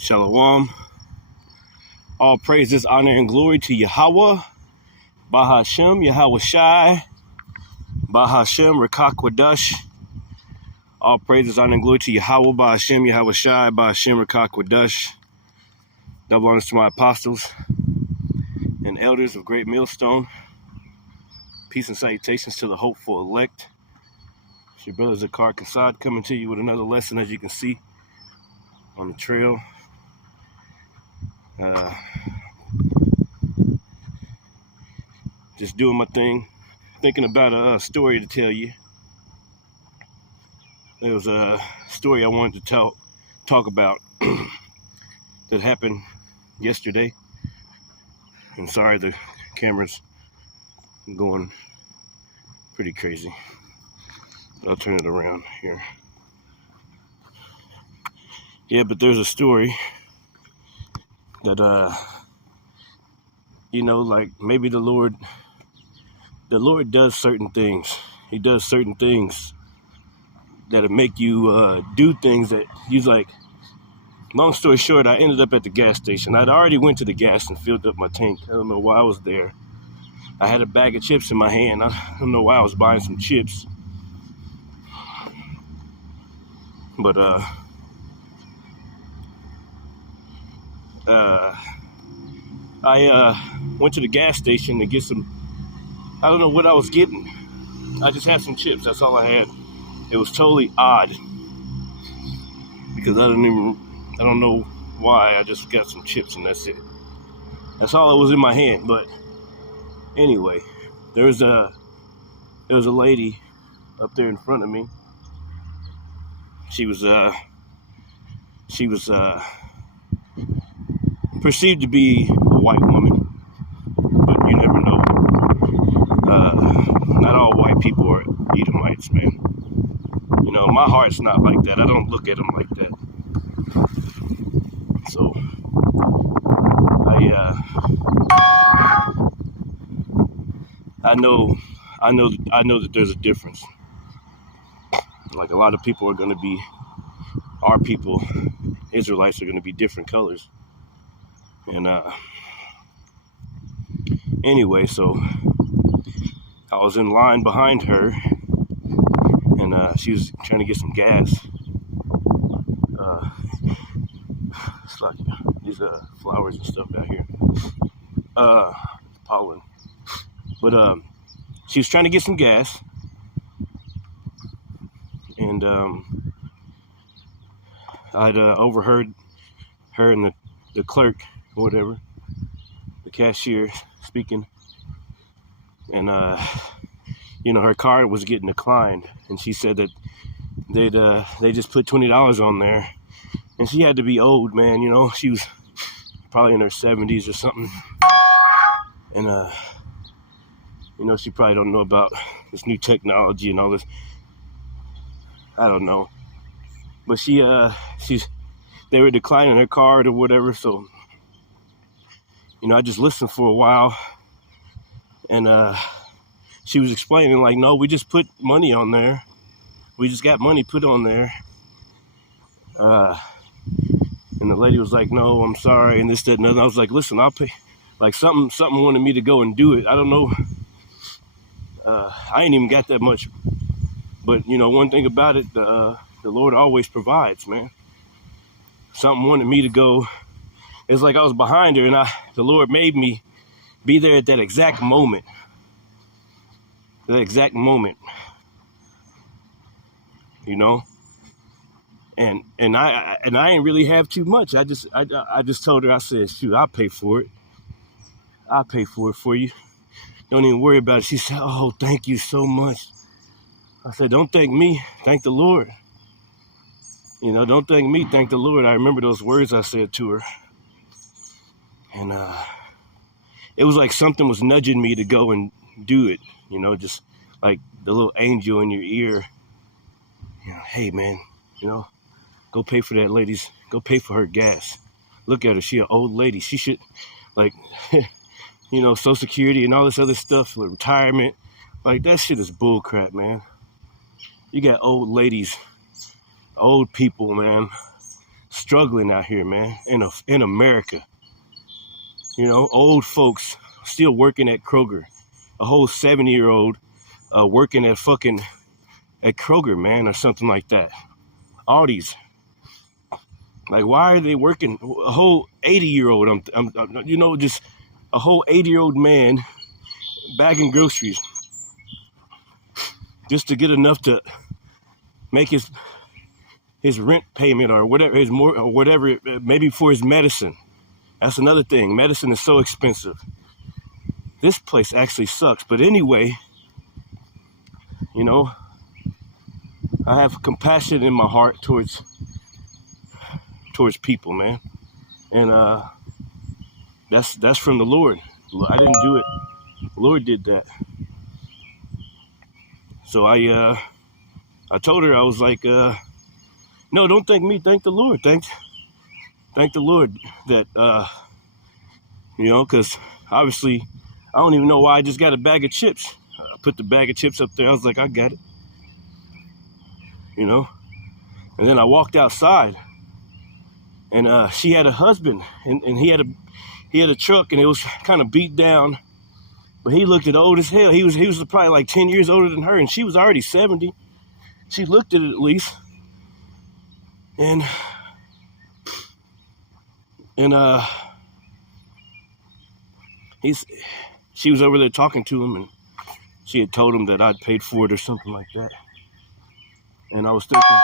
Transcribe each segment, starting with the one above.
Shalom. All praises, honor, and glory to Yahweh, Bahashem, Yahweh Shai, Bahashem, Rakakwadash. All praises, honor, and glory to Yahweh, Bahashem, Yahweh Shai, Bahashem, Rakakwadash. Double honors to my apostles and elders of Great Millstone. Peace and salutations to the hopeful elect. It's your brother Zakar Kassad coming to you with another lesson, as you can see on the trail. Just doing my thing, thinking about a story to tell you. There was a story I wanted to talk about that happened yesterday. And sorry, the camera's going pretty crazy. I'll turn it around here. Yeah, but there's a story that like maybe the Lord does certain things. He does certain things that'll make you do things that you like. Long story short, I ended up at the gas station. I'd already went to the gas and filled up my tank. I don't know why I was there. I had a bag of chips in my hand. I don't know why I was buying some chips. But I went to the gas station to get some, I don't know what I was getting. I just had some chips. That's all I had. It was totally odd because I don't know why. I just got some chips and that's it. That's all that was in my hand. But anyway, there was a lady up there in front of me. She was perceived to be a white woman, but you never know. Not all white people are Edomites, man. You know, my heart's not like that. I don't look at them like that. So I know that there's a difference. Like a lot of people are going to be, our people, Israelites, are going to be different colors. And anyway, so I was in line behind her, and she was trying to get some gas. It's like these flowers and stuff out here. Pollen. But she was trying to get some gas, and I'd overheard her and the clerk or whatever, the cashier, speaking, and her card was getting declined, and she said that they just put $20 on there, and she had to be old, man. You know, she was probably in her 70s or something, and she probably don't know about this new technology and all this. I don't know, but they were declining her card or whatever, so I just listened for a while, and she was explaining like, no, we just put money on there. We just got money put on there. And the lady was like, no, I'm sorry, and this, that, and other. I was like, listen, I'll pay. Like something wanted me to go and do it. I don't know. I ain't even got that much. But, one thing about it, the Lord always provides, man. Something wanted me to go. It's like I was behind her, and the Lord made me be there at that exact moment. That exact moment. And I ain't really have too much. I just told her, I said, shoot, I'll pay for it. I'll pay for it for you. Don't even worry about it. She said, oh, thank you so much. I said, don't thank me. Thank the Lord. Don't thank me. Thank the Lord. I remember those words I said to her. And it was like something was nudging me to go and do it. Just like the little angel in your ear. Hey, man, go pay for that lady's, go pay for her gas. Look at her. She an old lady. She should, like, Social Security and all this other stuff, like retirement. Like, that shit is bull crap, man. You got old ladies, old people, man, struggling out here, man, in America. You know, old folks still working at Kroger. A whole 70-year-old working at Kroger, man, or something like that. Aldi's. Like, why are they working? A whole 80-year-old, just a whole 80-year-old man bagging groceries just to get enough to make his rent payment or whatever, maybe for his medicine. That's another thing. Medicine is so expensive. This place actually sucks. But anyway, you know, I have compassion in my heart towards people, man. And that's from the Lord. I didn't do it. The Lord did that. So I told her, I was like, no, don't thank me. Thank the Lord. Thank the Lord that, because obviously I don't even know why I just got a bag of chips. I put the bag of chips up there. I was like, I got it. You know? And then I walked outside and she had a husband and he had a truck and it was kind of beat down. But he looked old as hell. He was probably like 10 years older than her, and she was already 70. She looked at least. And she was over there talking to him, and she had told him that I'd paid for it or something like that. And I was thinking,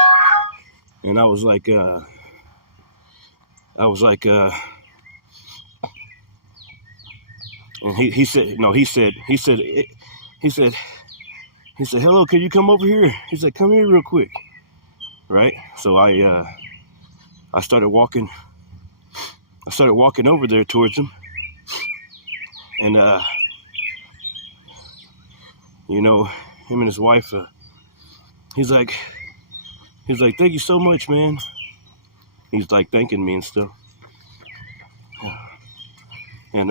and I was like, and he said, hello, can you come over here? He said, come here real quick. Right? So I started walking over there towards him. And, him and his wife, he's like, thank you so much, man. He's like thanking me and stuff. And,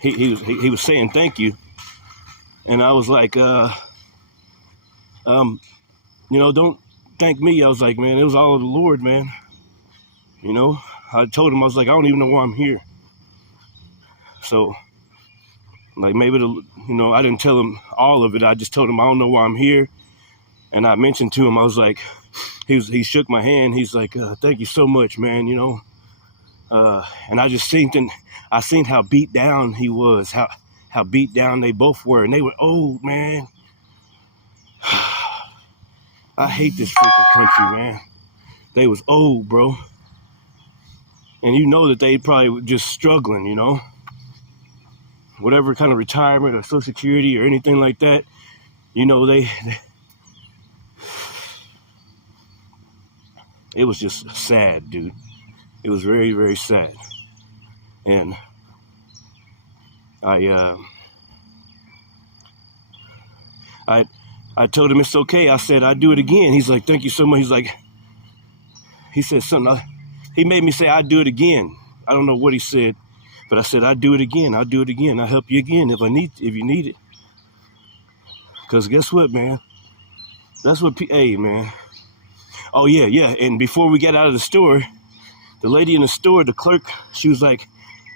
he was saying thank you. And I was like, don't thank me. I was like, man, it was all of the Lord, man. You know, I told him, I was like, I don't even know why I'm here. So, like, maybe I didn't tell him all of it. I just told him I don't know why I'm here. And I mentioned to him, I was like, he shook my hand. He's like, thank you so much, man. You know, and I just seen how beat down he was, how beat down they both were, and they were old, man. I hate this freaking country, man. They was old, bro. And you know that they probably were just struggling, you know. Whatever kind of retirement or Social Security or anything like that, you know, it was just sad, dude. It was very, very sad. And I told him it's okay. I said, I'd do it again. He's like, thank you so much. He said something. He made me say, I'd do it again. I don't know what he said, but I said, I'd do it again. I'll do it again. I'll help you again if you need it. Because guess what, man? That's what, hey, man. Oh, yeah. And before we got out of the store, the lady in the store, the clerk, she was like,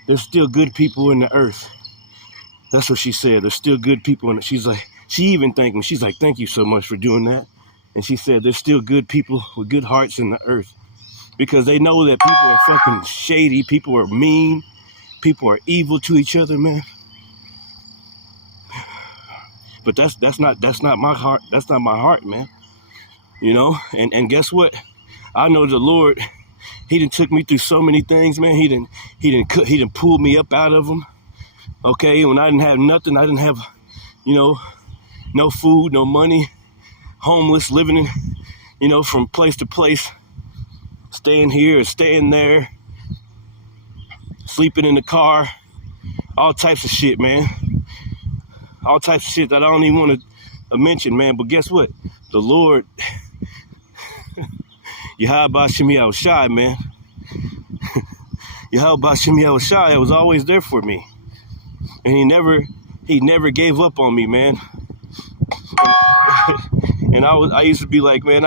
there's still good people in the earth. That's what she said. There's still good people in it. She's like, she even thanked me. She's like, thank you so much for doing that. And she said, there's still good people with good hearts in the earth. Because they know that people are fucking shady. People are mean. People are evil to each other, man. But that's not my heart. That's not my heart, man. You know? And guess what? I know the Lord, he done took me through so many things, man. He done pulled me up out of them. Okay, when I didn't have nothing, I didn't have, no food, no money, homeless, living in, from place to place, staying here and staying there, sleeping in the car, all types of shit, man. All types of shit that I don't even want to mention, man. But guess what? The Lord, Yahweh Shem Yahushai, man. Yahweh Shem Yahushai was always there for me. And he never gave up on me, man. And I used to be like, man,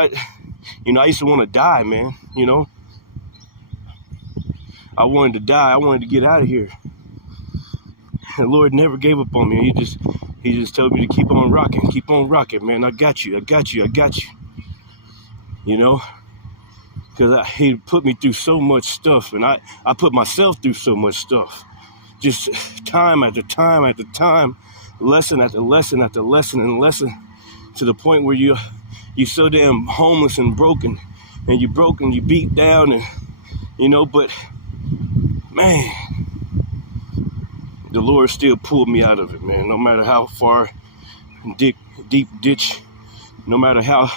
You know, I used to want to die, man. You know, I wanted to die. I wanted to get out of here. The Lord never gave up on me. He just told me to keep on rocking, man. I got you. You know, because he put me through so much stuff, and I put myself through so much stuff. Just time after time after time, lesson after lesson after lesson and lesson, to the point where you're so damn homeless and broken, and you beat down, and you know, but man, the Lord still pulled me out of it, man. No matter how far, deep ditch, no matter how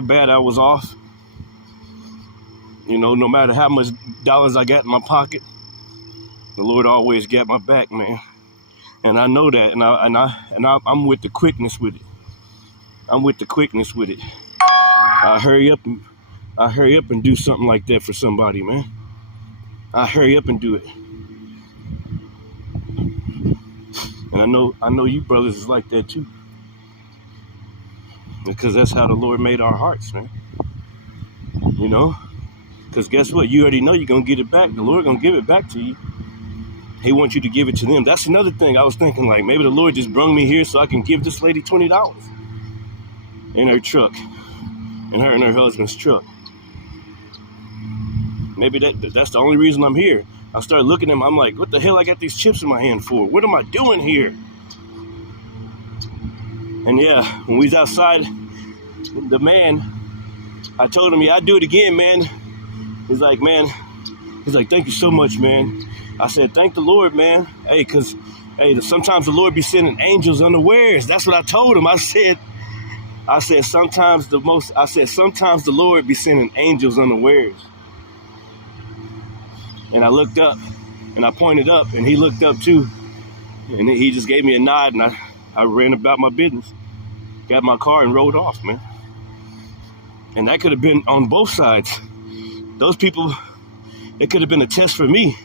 bad I was off, you know, no matter how much dollars I got in my pocket, the Lord always got my back, man. And I know that, and I'm with the quickness with it. I hurry up and do something like that for somebody, man. I hurry up and do it. And I know you brothers is like that too. Because that's how the Lord made our hearts, man. You know? Because guess what? You already know you're going to get it back. The Lord going to give it back to you. He wants you to give it to them. That's another thing. I was thinking, like, maybe the Lord just brung me here so I can give this lady $20 in her truck, in her and her husband's truck. Maybe that's the only reason I'm here. I started looking at them. I'm like, what the hell I got these chips in my hand for? What am I doing here? And yeah, when we was outside, the man, I told him, yeah, I'd do it again, man. He's like, thank you so much, man. I said, thank the Lord, man. Hey, because, sometimes the Lord be sending angels unawares. That's what I told him. I said, sometimes the Lord be sending angels unawares. And I looked up, and I pointed up, and he looked up too. And he just gave me a nod, and I ran about my business. Got my car and rode off, man. And that could have been on both sides. Those people, it could have been a test for me.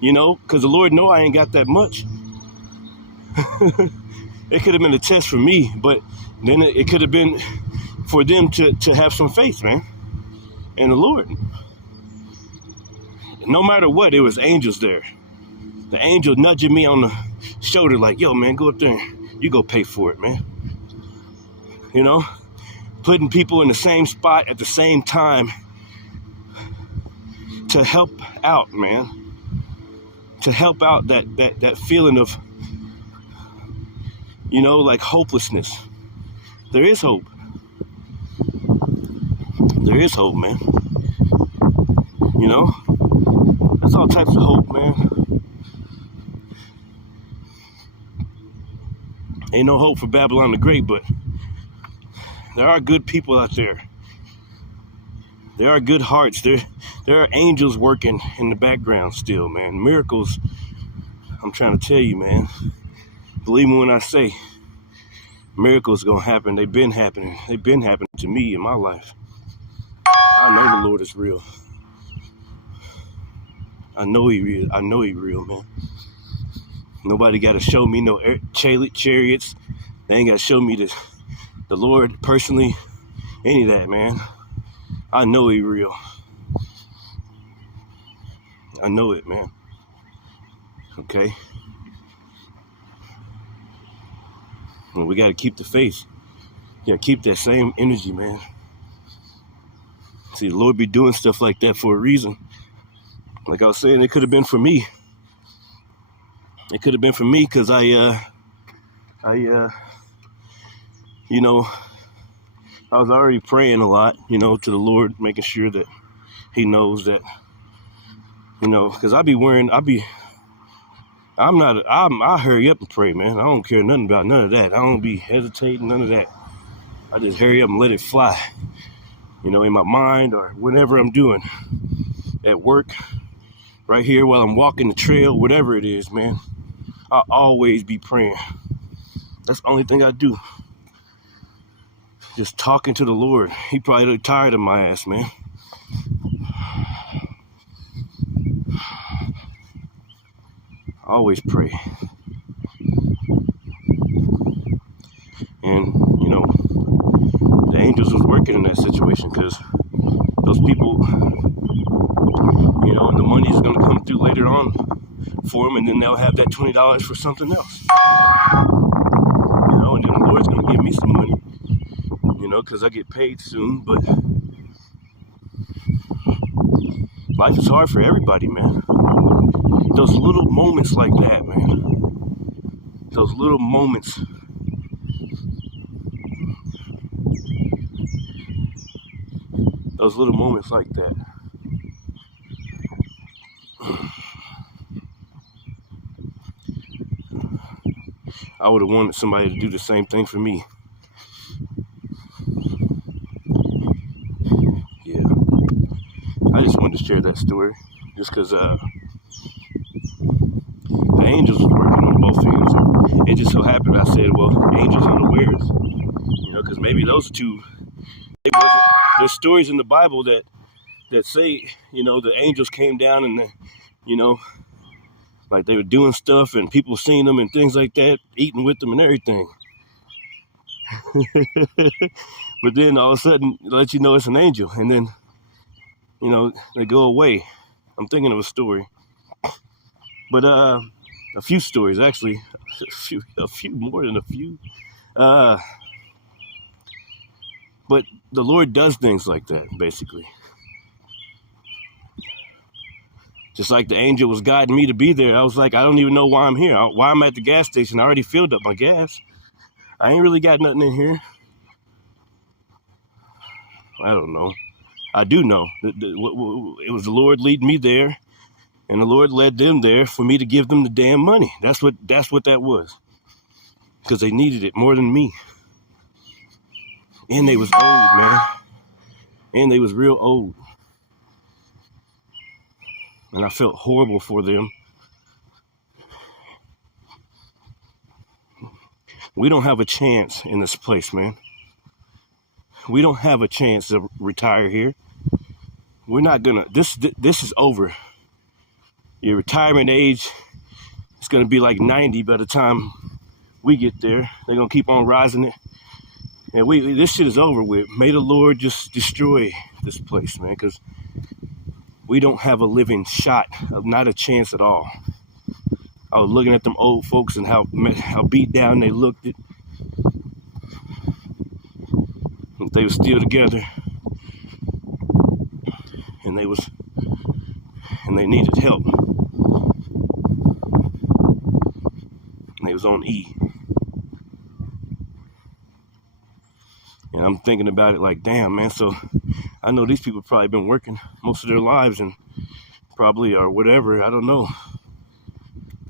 You know, because the Lord know I ain't got that much. It could have been a test for me, but then it could have been for them to have some faith, man, in the Lord. No matter what, there was angels there. The angel nudging me on the shoulder like, yo, man, go up there and you go pay for it, man. You know, putting people in the same spot at the same time to help out, man. To help out that feeling of, you know, like hopelessness. There is hope. There is hope, man. You know, there's all types of hope, man. Ain't no hope for Babylon the Great, but there are good people out there. There are good hearts. There are angels working in the background still, man. Miracles, I'm trying to tell you, man. Believe me when I say miracles gonna happen. They've been happening. They've been happening to me in my life. I know the Lord is real. I know he real, man. Nobody got to show me no chariots. They ain't got to show me the Lord personally. Any of that, man. I know he real. I know it, man. Okay? Well, we got to keep the faith. You got to keep that same energy, man. See, the Lord be doing stuff like that for a reason. Like I was saying, it could have been for me. It could have been for me because you know, I was already praying a lot, you know, to the Lord, making sure that he knows that, you know, because I hurry up and pray, man. I don't care nothing about none of that. I don't be hesitating, none of that. I just hurry up and let it fly, you know, in my mind or whatever I'm doing at work, right here while I'm walking the trail, whatever it is, man. I'll always be praying. That's the only thing I do. Just talking to the Lord. He probably tired of my ass, man. I always pray. And, you know, the angels was working. working in that situation, because those people, and the money is going to come through later on for them, and then they'll have that $20 for something else. And then the Lord's going to give me some money, because I get paid soon. But life is hard for everybody, man. Those little moments like that, man. Those little moments. Those little moments like that. I would have wanted somebody to do the same thing for me. Yeah. I just wanted to share that story. Just because the angels was working on both ends. It just so happened I said, well, angels unawares. Because maybe those two, there's stories in the Bible that say, the angels came down and, like they were doing stuff and people seen them and things like that, eating with them and everything. But then all of a sudden, it lets you know it's an angel. And then, they go away. I'm thinking of a story. But a few stories, actually. A few more than a few. But the Lord does things like that, basically. Just like the angel was guiding me to be there. I was like, I don't even know why I'm here. Why I'm at the gas station. I already filled up my gas. I ain't really got nothing in here. I don't know. I do know. It was the Lord leading me there. And the Lord led them there for me to give them the damn money. That's what that was. Because they needed it more than me. And they was old, man. And they was real old. And I felt horrible for them. We don't have a chance in this place, man. We don't have a chance to retire here. We're not gonna, this is over. Your retirement age is gonna be like 90 by the time we get there. They're gonna keep on rising it. And this shit is over with. May the Lord just destroy this place, man, because we don't have a living shot, not a chance at all. I was looking at them old folks and how beat down they looked. They were still together, and they needed help. And they was on E. And I'm thinking about it like, damn, man. So I know these people probably been working most of their lives and probably or whatever. I don't know.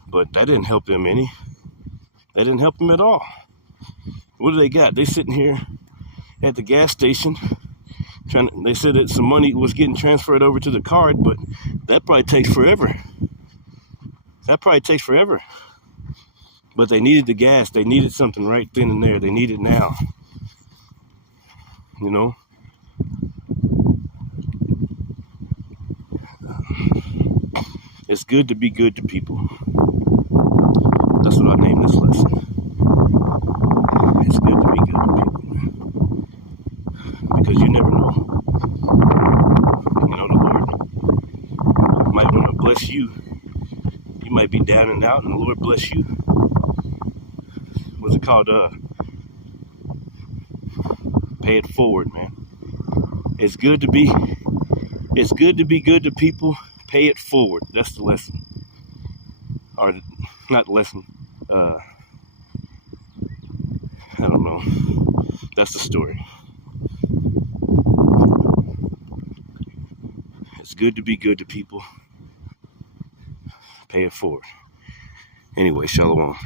But that didn't help them any. That didn't help them at all. What do they got? They sitting here at the gas station. They said that some money was getting transferred over to the card, but that probably takes forever. But they needed the gas. They needed something right then and there. They need it now. It's good to be good to people. That's what I named this lesson. It's good to be good to people. Because you never know. The Lord might want to bless you. You might be down and out, and the Lord bless you. What's it called? Pay it forward, man. It's good to be good to people. Pay it forward. That's the lesson. Or not the lesson. I don't know. That's the story. It's good to be good to people. Pay it forward. Anyway, shalom.